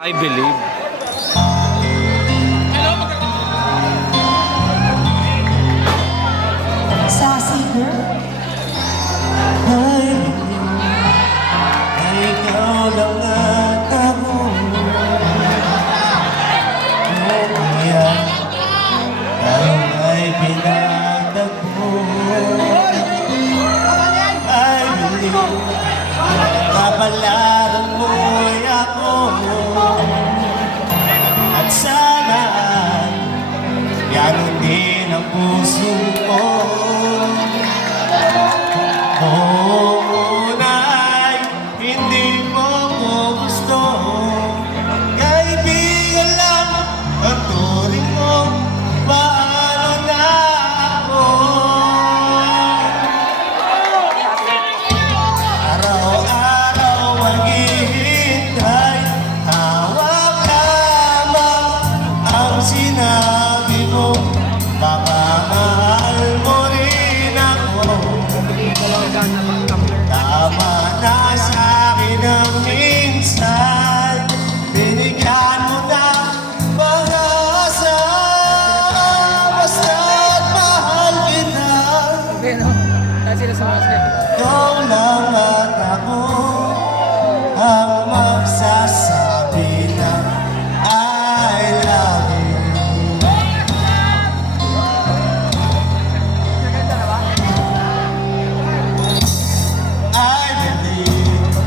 I believe. Sassy girl. Ay, ikaw lang at ako. Kaya tayo ay pinatagpo. I believe kapalaran mo'y ako. At sana ganon din ang puso ko. Nguna'y hindi mo ko gusto. Kaibigan lang ang turing mo. Paano na ako? Araw-araw maghihintay. Hawak lamang ang sinabi mo. Baka mahal mo rin ako. Tama na sa'kin ang minsan. Binigyan mo na pag-asa. Basta't mahal kita. Ikaw lang at ako ang magsasabi na I love you. I believe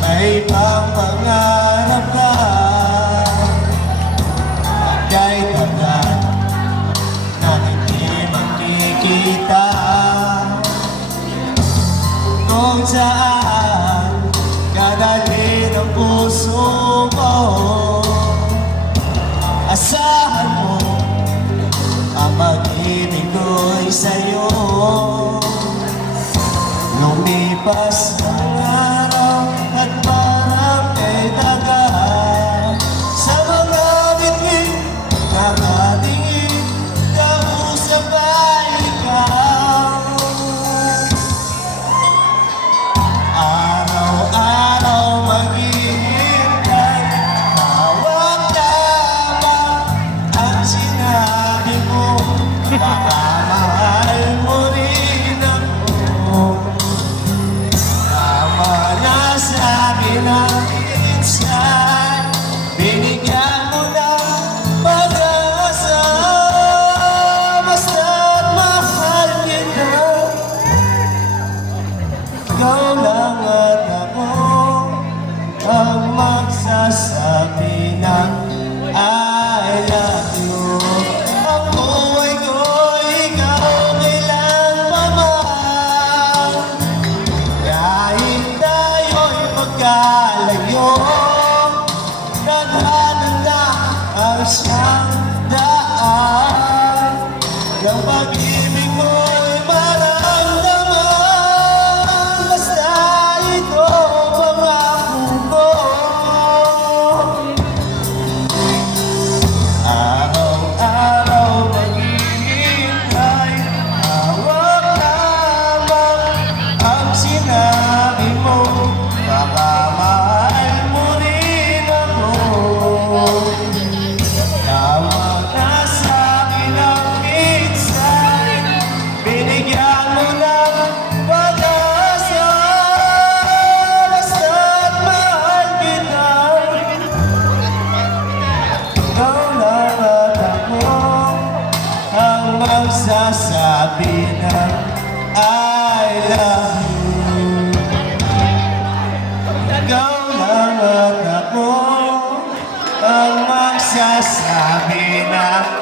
may pangarap ka. Kahit agad na hindi makikita kung saan kadalhin ang puso mo. Asahan mo ang pag-ibig ko'y sa'yo. Lumipas ang araw at parang kay daga. Sa mga bituin nakatingin, kausap ay ikaw. Araw-araw maghihintay. Hawak lamang ang sinabi mo. Baka mahal mo rin ako. Tama na sabi ng minsan. Binigyan mo na pag-asa. Basta't mahal kita. Ikaw lang at ako ang magsasabi ng I love you. Ang buhay ko, ikaw kailan pa man. Kahit tayo'y magkalayo, naghahanap na ang siyang daan. Ng pag-ibig mo'y maramdaman. Basta ito pangako ko. Araw-araw maghihintay. Hawak lamang ang sinabi mo. Baka mahal mo rin ako. Tama na sa'kin ang minsan. Binigyan mo ng pag-asa. Basta't mahal kita. Ikaw lang at ako ang magsasabi ng I love you. Ikaw lang at ako ang magsasabi ng